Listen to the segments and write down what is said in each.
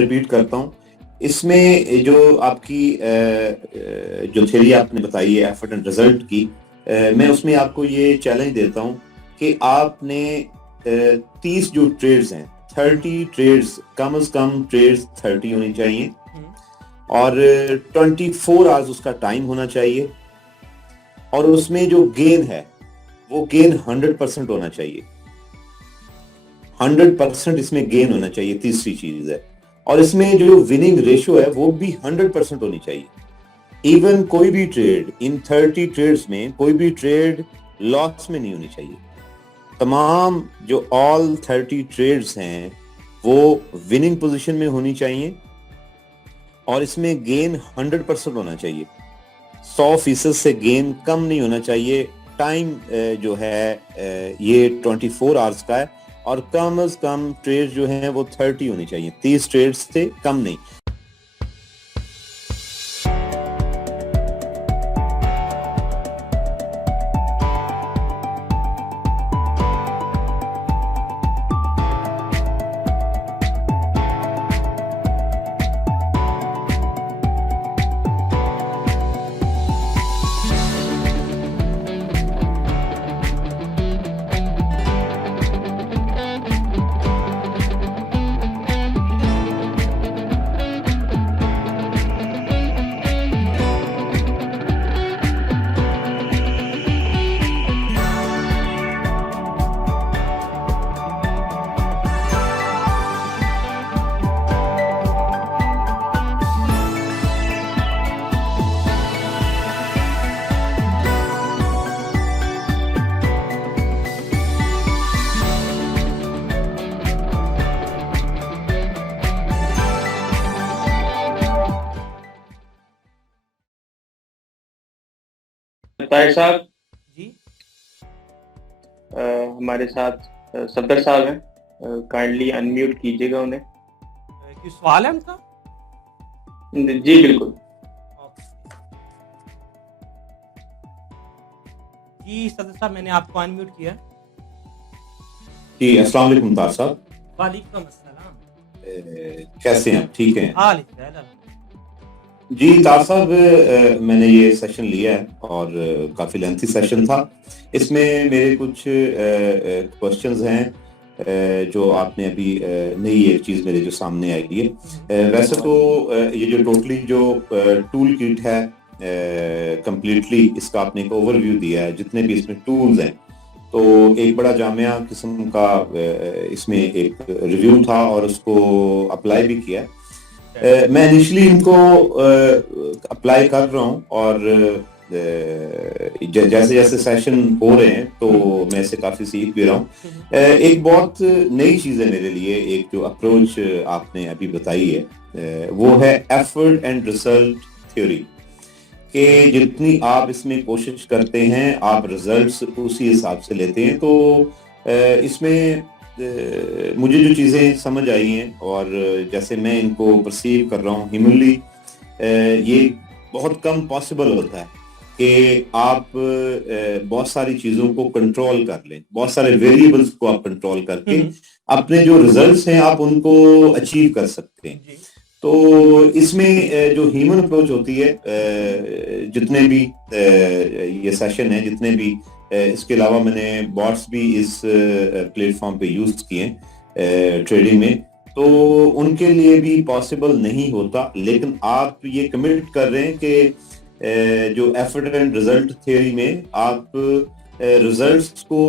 Repeat करता हूँ। इसमें जो आपकी जो थ्योरी आपने बताई है एफर्ट एंड रिजल्ट की, मैं उसमें आपको ये चैलेंज देता हूँ कि आपने 30 जो ट्रेड्स हैं, 30 ट्रेड्स, कम से कम ट्रेड्स 30 होनी चाहिए और 24 आवर्स उसका टाइम होना चाहिए और उसमें जो गेन है वो गेन 100% होना चाहिए। 100% इसमें गेन होना चाहिए, तीसरी चीज है। और इसमें जो विनिंग रेशियो है वो भी 100% होनी चाहिए। इवन कोई भी ट्रेड, इन 30 ट्रेड्स में कोई भी ट्रेड लॉस में नहीं होनी चाहिए। तमाम जो ऑल 30 ट्रेड्स हैं वो विनिंग पोजीशन में होनी चाहिए और इसमें गेन 100% होना चाहिए। 100% से गेन कम नहीं होना चाहिए। टाइम जो है ये 24 आवर्स का है और कम से कम ट्रेड जो है वो 30 होनी चाहिए, 30 ट्रेड से कम नहीं। ताहिर साहब जी हमारे साथ सफदर साहब हैं, काइंडली अनम्यूट कीजिएगा उन्हें। कोई सवाल है उनका? जी बिल्कुल। जी सदर साहब, मैंने आपको अनम्यूट किया। जी अस्सलाम वालेकुम तार साहब। वालेकुम अस्सलाम। कैसे हैं आप? ठीक हैं? हाल है जी तार साहब, मैंने ये सेशन लिया है और काफ़ी लेंथी सेशन था। इसमें मेरे कुछ क्वेश्चंस हैं जो आपने अभी नई एक चीज़ मेरे जो सामने आई है। वैसे तो ये जो टोटली जो टूल किट है कंप्लीटली इसका आपने एक ओवरव्यू दिया है, जितने भी इसमें टूल्स हैं, तो एक बड़ा जामिया किस्म का इसमें एक रिव्यू था और उसको अप्लाई भी किया। मैं इनिशियली इनको अप्लाई कर रहा हूँ और जैसे जैसे सेशन हो रहे हैं तो मैं इसे काफी सीख भी रहा हूँ। एक बहुत नई चीज है मेरे लिए, एक जो अप्रोच आपने अभी बताई है वो है एफर्ट एंड रिजल्ट थ्योरी, कि जितनी आप इसमें कोशिश करते हैं आप रिजल्ट्स उसी हिसाब से लेते हैं। तो इसमें मुझे जो चीज़ें समझ आई हैं और जैसे मैं इनको परसीव कर रहा हूँ ह्यूमनली, ये बहुत कम पॉसिबल होता है कि आप बहुत सारी चीज़ों को कंट्रोल कर लें, बहुत सारे वेरिएबल्स को आप कंट्रोल करके अपने जो रिजल्ट्स हैं आप उनको अचीव कर सकते हैं। तो इसमें जो ह्यूमन अप्रोच होती है, जितने भी ये सेशन है, जितने भी इसके अलावा मैंने बॉट्स भी इस प्लेटफॉर्म पे यूज किए ट्रेडिंग में, तो उनके लिए भी पॉसिबल नहीं होता। लेकिन आप ये कमिट कर रहे हैं कि जो एफर्ट एंड रिजल्ट थ्योरी में आप रिजल्ट्स को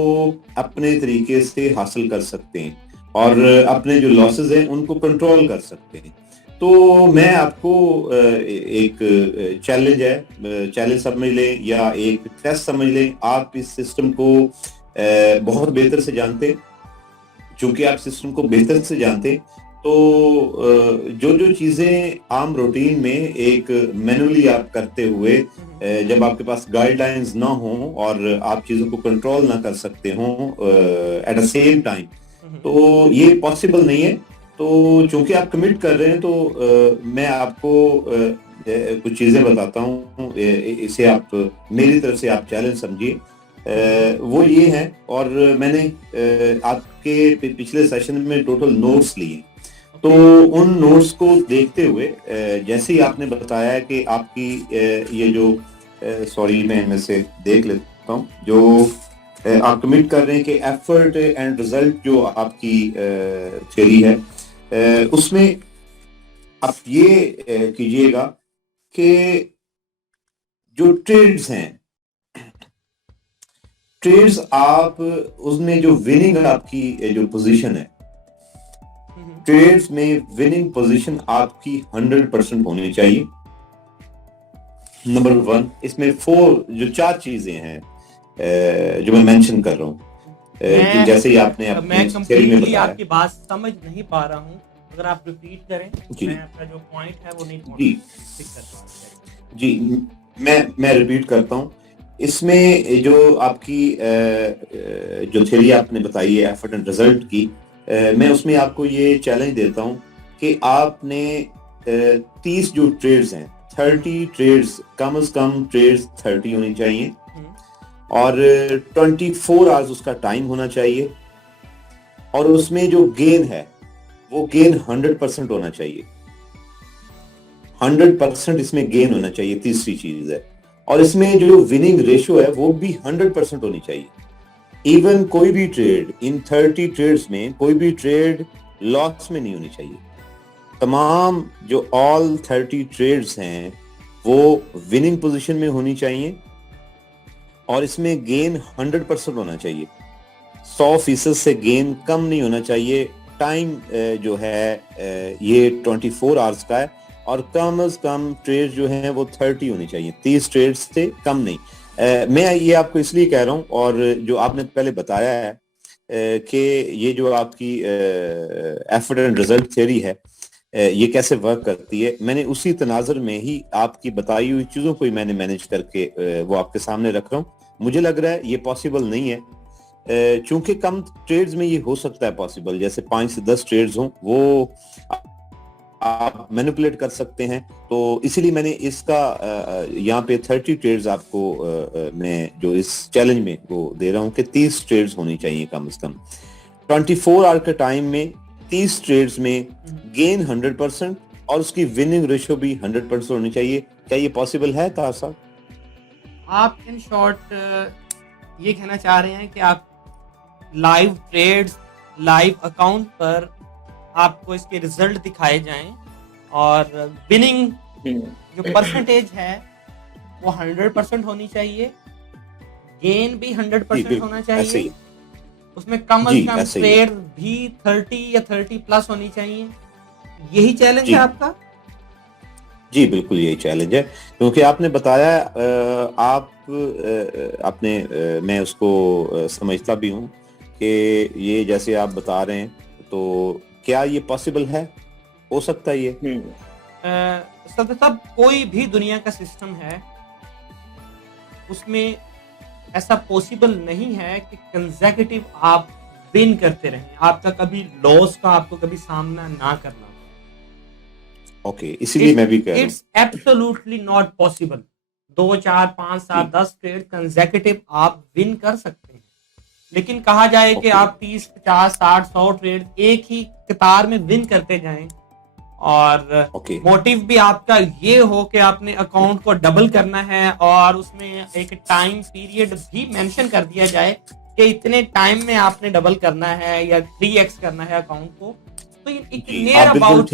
अपने तरीके से हासिल कर सकते हैं और अपने जो लॉसेस हैं उनको कंट्रोल कर सकते हैं। तो मैं आपको एक चैलेंज है, चैलेंज समझ लें या एक टेस्ट समझ लें। आप इस सिस्टम को बहुत बेहतर से जानते हैं। चूंकि आप सिस्टम को बेहतर से जानते हैं तो जो जो चीजें आम रूटीन में एक मैनुअली आप करते हुए, जब आपके पास गाइडलाइंस ना हो और आप चीजों को कंट्रोल ना कर सकते हो एट द सेम टाइम, तो ये पॉसिबल नहीं है। तो चूंकि आप कमिट कर रहे हैं तो मैं आपको कुछ चीजें बताता हूँ, इसे आप मेरी तरफ से आप चैलेंज समझिए। वो ये है, और मैंने आपके पिछले सेशन में टोटल नोट्स लिए, तो उन नोट्स को देखते हुए जैसे ही आपने बताया कि आपकी ये जो सॉरी मैं इनमें से देख लेता हूँ जो आप कमिट कर रहे हैं कि एफर्ट एंड रिजल्ट जो आपकी थ्योरी है उसमें आप ये कीजिएगा कि जो ट्रेड्स हैं ट्रेड्स आप उसमें जो विनिंग आपकी जो पोजीशन है ट्रेड्स में विनिंग पोजीशन आपकी 100% होनी चाहिए। नंबर 1 इसमें 4 चीजें हैं जो मैं मेंशन कर रहा हूँ जैसे ही आपने मैं कंप्लीटली आपकी बात समझ नहीं पा रहा हूँ, अगर आप रिपीट करें मैं अपना जो पॉइंट है वो नहीं ठीक कर पा रहा। जी मैं रिपीट करता हूँ। इसमें जो आपकी जो थ्योरी आपने बताई है एफर्ट एंड रिजल्ट की मैं उसमें आपको ये चैलेंज देता हूँ कि आपने 30 जो ट्रेड्स हैं 30 ट्रेड्स कम से कम ट्रेड्स 30 होनी चाहिए और 24 आवर्स उसका टाइम होना चाहिए और उसमें जो गेन है वो गेन 100% होना चाहिए। 100% इसमें गेन होना चाहिए, तीसरी चीज है। और इसमें जो विनिंग रेशियो है वो भी 100% होनी चाहिए। इवन कोई भी ट्रेड इन 30 ट्रेड्स में कोई भी ट्रेड लॉस में नहीं होनी चाहिए। तमाम जो ऑल 30 ट्रेड्स हैं वो विनिंग पोजीशन में होनी चाहिए और इसमें गेन 100% होना चाहिए। 100% से गेन कम नहीं होना चाहिए। टाइम जो है ये 24 आवर्स का है और कम से कम ट्रेड जो है वो 30 होनी चाहिए, 30 ट्रेड से कम नहीं। मैं ये आपको इसलिए कह रहा हूँ और जो आपने पहले बताया है कि ये जो आपकी एफर्ट एंड रिजल्ट थ्योरी है ये कैसे वर्क करती है, मैंने उसी तनाजर में ही आपकी बताई हुई चीजों को ही मैंने मैनेज करके वो आपके सामने रख रहा हूँ। मुझे लग रहा है ये पॉसिबल नहीं है चूंकि कम ट्रेड्स में ये हो सकता है पॉसिबल, जैसे 5 से 10 ट्रेड्स हों वो आप मैनिपुलेट कर सकते हैं। तो इसीलिए मैंने इसका यहाँ पे 30 ट्रेड्स आपको मैं जो इस चैलेंज में वो दे रहा हूँ कि 30 ट्रेड्स होनी चाहिए कम से कम। 24 आवर के टाइम में 30 ट्रेड्स में गेन 100% और उसकी विनिंग रेशियो भी 100% होनी चाहिए। क्या ये पॉसिबल है तार साहब? आप इन शॉर्ट ये कहना चाह रहे हैं कि आप लाइव ट्रेड्स लाइव अकाउंट पर आपको इसके रिजल्ट दिखाए जाएं और विनिंग जो परसेंटेज है वो 100% होनी चाहिए, गेन भी 100% होना चाहिए, उसमें कम से कम ट्रेड भी 30 या 30 प्लस होनी चाहिए। यही चैलेंज है आपका? जी बिल्कुल यही चैलेंज है, क्योंकि आपने बताया आपने मैं उसको समझता भी हूँ कि ये जैसे आप बता रहे हैं, तो क्या ये पॉसिबल है? हो सकता है ये? सब कोई भी दुनिया का सिस्टम है उसमें ऐसा पॉसिबल नहीं है कि कंसेक्यूटिव आप विन करते रहें, आपका कभी लॉस का आपको कभी सामना ना करना। ओके, इसीलिए मैं भी कह रहा हूं it's absolutely not possible. 2 4 5 7 10 trade consecutive आप विन कर सकते हैं, लेकिन कहा जाए कि आप 30 50 60 100 ट्रेड एक ही कतार में विन करते जाएं और मोटिव भी आपका ये हो कि आपने अकाउंट को डबल करना है और उसमें एक टाइम पीरियड भी मेंशन कर दिया जाए कि इतने टाइम में आपने डबल करना है या 3x करना है अकाउंट को, तो इट नियर अबाउट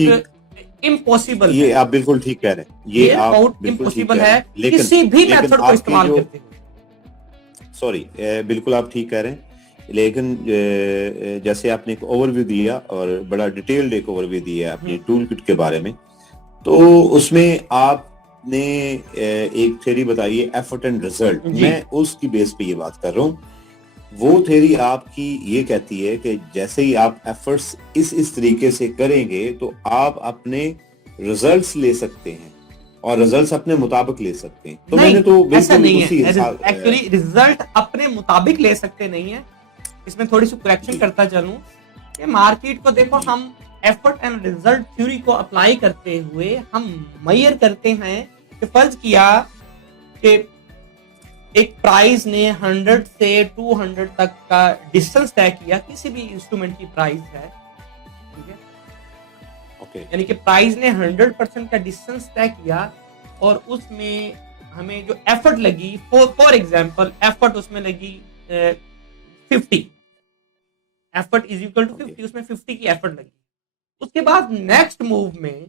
इम्पॉसिबल। ये आप बिल्कुल ठीक कह रहे हैं, ये आप इम्पॉसिबल है किसी भी मेथड को इस्तेमाल करते हुए। सॉरी, बिल्कुल आप ठीक कह रहे हैं, लेकिन जैसे आपने एक ओवरव्यू दिया और बड़ा डिटेल्ड एक ओवरव्यू दिया अपनी टूल किट के बारे में, तो उसमें आपने एक थ्योरी बताई है एफर्ट एंड रिजल्ट। मैं उसकी बेस पे ये बात कर रहा हूँ। वो थ्योरी आपकी ये कहती है कि जैसे ही आप एफर्ट्स इस तरीके से करेंगे तो आप अपने रिजल्ट्स ले सकते हैं और रिजल्ट्स अपने मुताबिक ले सकते हैं। तो मैंने तो ऐसा नहीं है, एक्चुअली रिजल्ट अपने मुताबिक ले सकते नहीं है। इसमें थोड़ी सी करेक्शन करता चलूं कि मार्केट को देखो, हम एफर्ट एंड रिजल्ट थ्योरी को अप्लाई करते हुए हम मेजर करते हैं कि फर्ज किया कि एक प्राइस ने 100 से 200 तक का डिस्टेंस तय किया, किसी भी इंस्ट्रूमेंट की प्राइस है, ठीक है। ओके यानी कि प्राइस ने 100% का डिस्टेंस तय किया और उसमें हमें जो एफर्ट लगी, फॉर एग्जांपल एफर्ट उसमें लगी 50, एफर्ट इज इक्वल टू 50, उसमें 50 की एफर्ट लगी। उसके बाद नेक्स्ट मूव में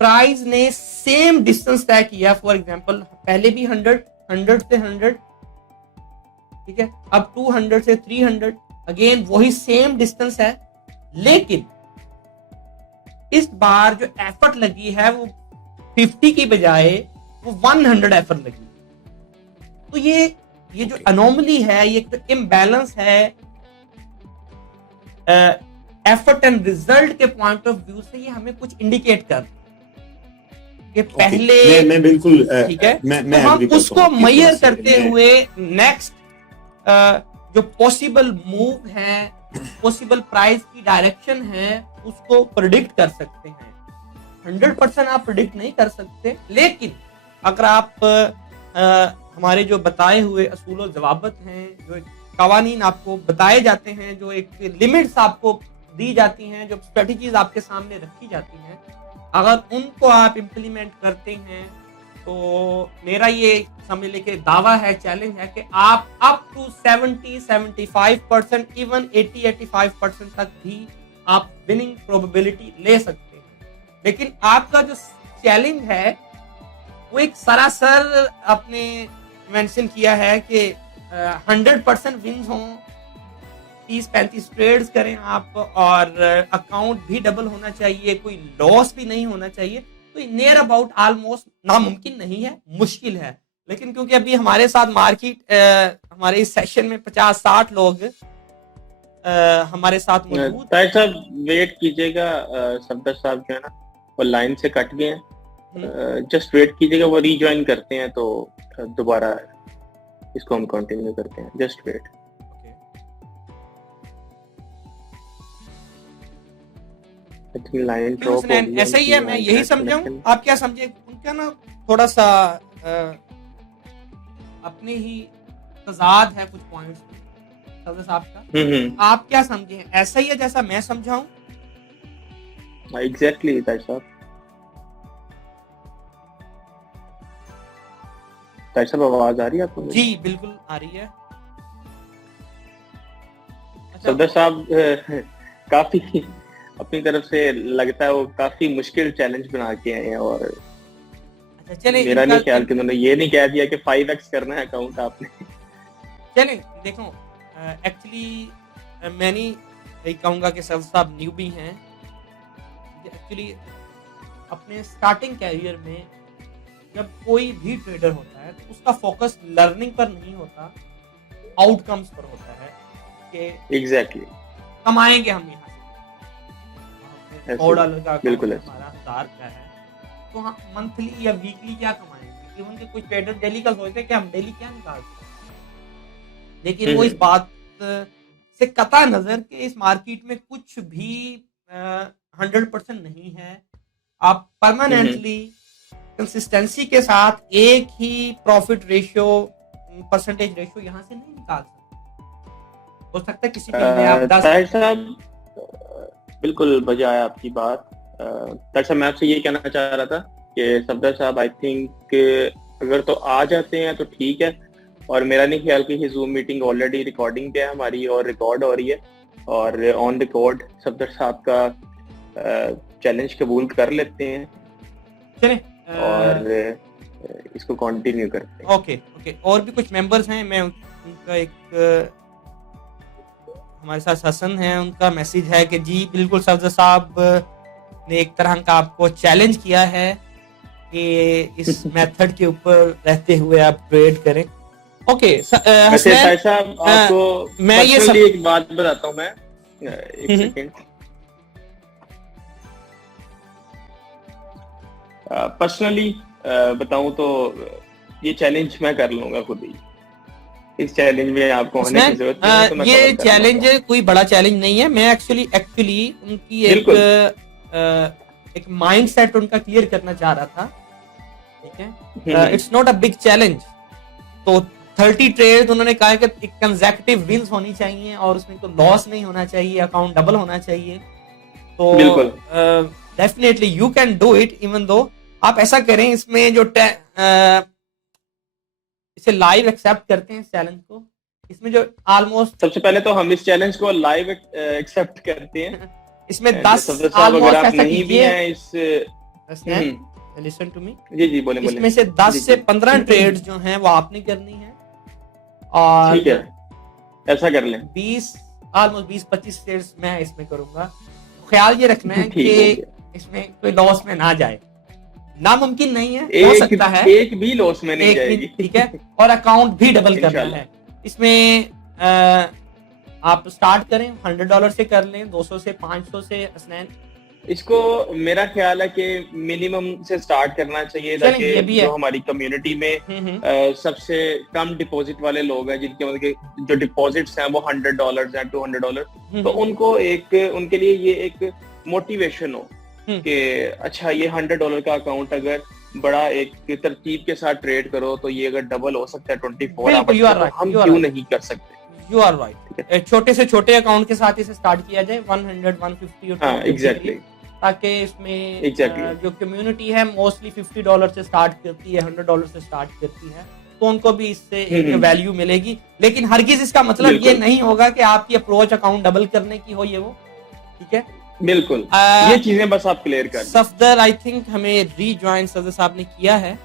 प्राइस ने सेम डिस्टेंस तय किया, फॉर एग्जांपल पहले भी 100 से 100, ठीक है, अब 200 से 300, अगेन वही सेम डिस्टेंस है, लेकिन इस बार जो एफर्ट लगी है वो 50 की बजाय वो 100 एफर्ट लगी। तो ये जो अनोमली है, ये जो इम्बैलेंस है एफर्ट एंड रिजल्ट के पॉइंट ऑफ व्यू से, ये हमें कुछ इंडिकेट कर कि पहले मैं बिल्कुल ठीक है, मैं तो हम उसको मेजर करते मैं- हुए नेक्स्ट जो पॉसिबल मूव है, पॉसिबल प्राइस की डायरेक्शन है, उसको प्रिडिक्ट कर सकते हैं। 100% आप प्रिडिक्ट नहीं कर सकते, लेकिन अगर आप हमारे जो बताए हुए असूल और ज़वाबित हैं, जो कवानीन आपको बताए जाते हैं, जो एक लिमिट्स आपको दी जाती हैं, जो स्ट्रेटजीज आपके सामने रखी जाती हैं, अगर उनको आप इम्प्लीमेंट करते हैं तो मेरा ये समझ लेके दावा है, चैलेंज है कि आप अप टू 70-75%, इवन 80-85% तक भी आप विनिंग प्रोबेबिलिटी ले सकते हैं। लेकिन आपका जो चैलेंज है वो एक सरासर आपने मेंशन किया है कि 100% विन्स हों, 30-35 ट्रेड्स करें आप, और अकाउंट भी डबल होना चाहिए, कोई लॉस भी नहीं होना चाहिए। तो नियर अबाउट ऑलमोस्ट नामुमकिन नहीं है, मुश्किल है। लेकिन क्योंकि अभी हमारे साथ मार्केट हमारे इस सेशन में 50-60 लोग हमारे साथ मौजूद, ताहिर साहब वेट कीजिएगा, सफदर साहब जो है ना वो लाइन से कट गए हैं, जस्ट वेट कीजिएगा, वो रीज्वाइन करते हैं तो दोबारा इसको हम कंटिन्यू करते हैं, जस्ट वेट। लाइन ड्रॉप ऐसा ही है, मैं यही समझाऊं, आप क्या समझे? उनका ना थोड़ा सा अपने ही तजाद है कुछ पॉइंट्स सदर साहब का, आप क्या समझे? ऐसा ही है जैसा मैं समझाऊं? एग्जैक्टली ताहिर साहब आवाज आ रही है आपको? जी बिल्कुल आ रही है। सफदर साहब काफी अपनी तरफ से लगता है वो काफी मुश्किल चैलेंज बना के आए हैं, और चले मेरा नहीं ख्याल कि उन्होंने ये नहीं कह दिया कि 5x करना है अकाउंट आपने। चले देखो, एक्चुअली मैं नहीं कहूंगा कि सफदर साहब न्यूबी हैं। एक्चुअली अपने स्टार्टिंग कैरियर में जब कोई भी ट्रेडर होता है तो उसका फोकस लर्निंग पर नहीं होता, आउटकम्स पर होता है कि एग्जैक्टली कमाएंगे हम यहाँ से $100 का बिल्कुल हमारा 1000 का है, तो हम मंथली या वीकली क्या कमाएंगे? इवन के कुछ ट्रेडर डेली का सोचते हैं कि हम डेली क्या निकाल सकते हैं, लेकिन वो इस बात से कता नजर कि इस मार्केट में कुछ भी 100% नहीं है। आप परमानेंटली कंसिस्टेंसी के साथ एक ही प्रॉफिट रेशियो, परसेंटेज रेशियो यहाँ से नहीं निकाल सकते। हो सकता है किसी दिन में आप 10। ताहिर साहब बिल्कुल बजाय आपकी बात। ताहिर साहब मैं आपसे ये कहना चाह रहा था कि सफदर साहब आई थिंक अगर तो आ जाते हैं तो ठीक है, और मेरा नहीं ख्याल कि जूम मीटिंग ऑलरेडी रिकॉर्डिंग पे है हमारी और रिकॉर्ड हो रही है, और ऑन रिकॉर्ड सफदर साहब का चैलेंज कबूल कर लेते हैं चले और इसको कंटिन्यू करते हैं। ओके और भी कुछ मेंबर्स हैं, मैं उनका एक हमारे साथ हसन है, उनका मैसेज है कि जी बिल्कुल सफदर साहब ने एक तरह का आपको चैलेंज किया है कि इस मेथड के ऊपर रहते हुए आप ट्रेड करें। ओके ताहिर साहब आपको मैं ये एक बात बताता हूँ, मैं एक सेकंड पर्सनली बताऊं तो ये चैलेंज मैं कर लूंगा खुद ही। इस चैलेंज में आपको आने की जरूरत नहीं है, तो मैं ये चैलेंज कोई बड़ा चैलेंज नहीं है। मैं एक्चुअली उनकी एक माइंडसेट उनका क्लियर करना चाह रहा था, ठीक है। It's not a big challenge. तो 30 ट्रेड उन्होंने कहा कि एक कंसेक्यूटिव विंस होनी चाहिए और उसमें तो लॉस नहीं होना चाहिए, अकाउंट डबल होना चाहिए। तो बिल्कुल। Definitely you can do it, even though आप ऐसा करें इसमें जो इसे लाइव एक्सेप्ट करते हैं चैलेंज को, इसमें जो ऑलमोस्ट सबसे पहले तो हम इस चैलेंज को लाइव एक्सेप्ट करते हैं। इसमें And 10 सफदर साहब अगर ऑलमोस्ट आप ऐसा नहीं भी कीजिए, हैं इस लिसन टू मी, जी जी बोले बोले। इसमें से 10 जी, से जी। 15 ट्रेड्स जो हैं वो आपने करनी है, और ठीक है, ऐसा कर लें। 20 ऑलमोस्ट 20-25 ट्रेड्स मैं इसमें करूंगा। ख्याल ये रखना है ठीक हो कि गया। इसमें कोई लॉस में ना जाए, नामुमकिन नहीं है, हो एक सकता है एक भी लॉस में नहीं एक जाएगी। भी, ठीक है, और अकाउंट भी डबल करना इंशाल्लाह। है। इसमें आप स्टार्ट करें $100 से कर लें, 200 से 500 से हसनैन। इसको मेरा ख्याल है कि मिनिमम से स्टार्ट करना चाहिए, चलें, ताकि ये भी है। जो हमारी कम्युनिटी में सबसे कम डिपॉजिट वाले लोग हैं, जिनके मतलब कि जो डिपॉजिट्स हैं वो $100 हैं, $200, तो उनको एक उनके लिए ये एक मोटिवेशन हो कि अच्छा ये $100 का अकाउंट अगर बड़ा एक तरतीब के साथ ट्रेड करो तो ये अगर डबल हो सकता है 24 आवर्स में, तो हम क्यों नहीं कर सकते। You are right. छोटे से छोटे अकाउंट के साथ इसे स्टार्ट किया जाए, 100, 150 और हाँ एग्जैक्टली, ताकि इसमें Exactly. जो कम्युनिटी है मोस्टली $50 से स्टार्ट करती है, $100 से स्टार्ट करती है, तो उनको भी इससे एक वैल्यू मिलेगी। लेकिन हरगिज इसका मतलब ये बिल्कुल। नहीं होगा कि आपकी अप्रोच अकाउंट डबल करने की हो, ये वो, ठीक है। बिल्कुल ये चीजें बस आप क्लियर कर दें। सफदर आई थिंक हमें रीज्वाइन सफदर साहब ने किया है।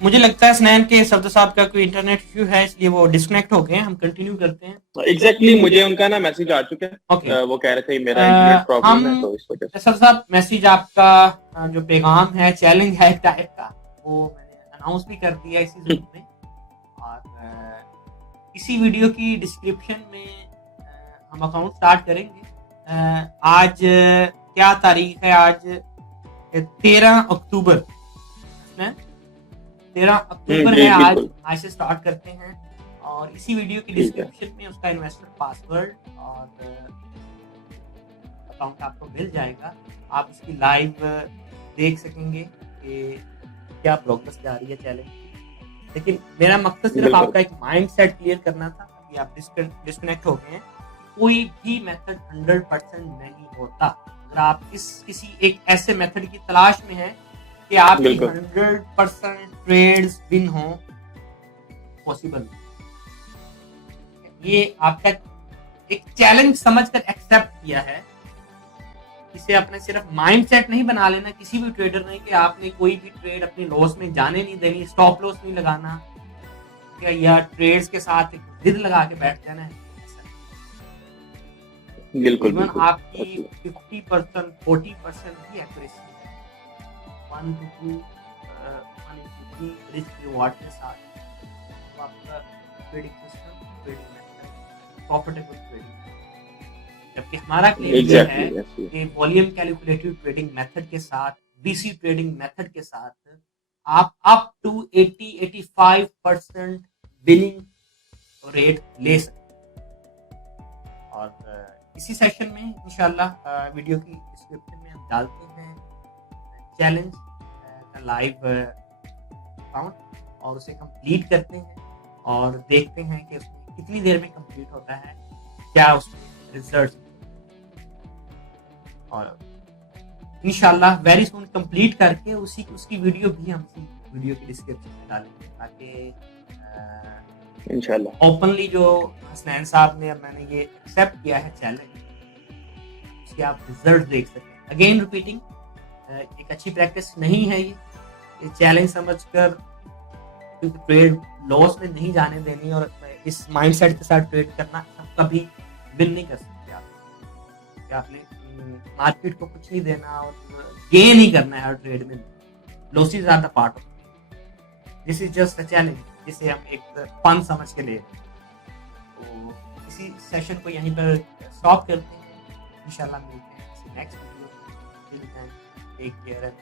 मुझे लगता है स्नैन के सफदर साहब का कोई इंटरनेट इश्यू है, इसलिए वो डिस्कनेक्ट हो गए हैं। हम कंटिन्यू करते हैं। एग्जैक्टली मुझे उनका ना मैसेज आ चुका है। Okay. वो कह रहे थे मेरा इंटरनेट प्रॉब्लम है, तो इस वजह से। सफदर साहब मैसेज आपका जो पैगाम है, चैलेंज है एक टाइप का, वो मैंने अनाउंस भी कर दिया इसी जूम में, और इसी वीडियो की डिस्क्रिप्शन में हम अकाउंट स्टार्ट करेंगे। आज क्या तारीख है? आज 13 अक्टूबर, 13 अक्टूबर है आज। आज से स्टार्ट करते हैं, और इसी वीडियो की डिस्क्रिप्शन में उसका इन्वेस्टर पासवर्ड और अकाउंट आपको मिल जाएगा। आप इसकी लाइव देख सकेंगे कि क्या प्रोग्रेस जा रही है चैलेंज की। लेकिन मेरा मकसद सिर्फ आपका एक माइंड सेट क्लियर करना था कि आप डिस्कनेक्ट हो गए हैं। कोई भी मेथड 100% नहीं होता। अगर आप किसी एक ऐसे मेथड की तलाश में हैं कि आपकी 100% ट्रेड्स विन हो, पॉसिबल, ये आपका एक चैलेंज समझकर एक्सेप्ट किया है। इसे अपने सिर्फ माइंड सेट नहीं बना लेना किसी भी ट्रेडर ने कि आपने कोई भी ट्रेड अपनी लॉस में जाने नहीं देनी, स्टॉप लॉस नहीं लगाना, या ट्रेड्स के साथ एक जिद लगा के बैठ जाना है। बिल्कुल आपकी 50% 40% की एक्यूरेसी है, 1 to 2 रिस्क रिवॉर्ड के साथ, तो आपका trading system, trading method, profitable trading. जबकि हमारा क्लेम ये है कि वॉल्यूम कैलकुलेटिव ट्रेडिंग मेथड के साथ, बीसी ट्रेडिंग मेथड के साथ आप अप टू 80-85% विनिंग रेट ले सकते हैं। और इसी सेशन में इंशाल्लाह वीडियो की डिस्क्रिप्शन में हम डालते हैं चैलेंज का लाइव अकाउंट, और उसे कंप्लीट करते हैं और देखते हैं कि उसमें कितनी देर में कंप्लीट होता है, क्या उसमें रिजल्ट, और इंशाल्लाह वेरी सून कंप्लीट करके उसकी वीडियो भी हम वीडियो की डिस्क्रिप्शन में डालेंगे, ताकि इंशाल्लाह ओपनली जो हसनैन साहब ने, मैंने ये एक्सेप्ट किया है चैलेंज, उसके आप रिजल्ट देख सकें। अगेन रिपीटिंग, एक अच्छी प्रैक्टिस नहीं है ये चैलेंज समझकर ट्रेड लॉस में नहीं जाने देनी, और इस माइंडसेट के साथ ट्रेड करना, कभी विन नहीं कर सकते आप। आपने मार्केट को कुछ नहीं देना और गेन ही करना है हर ट्रेड में। Losses are the part of, this is just a challenge, जिसे हम एक फन समझ के ले। तो इसी सेशन को यहीं पर स्टॉप करते हैं, इंशाल्लाह मिलते हैं नेक्स्ट वीडियो। Take care.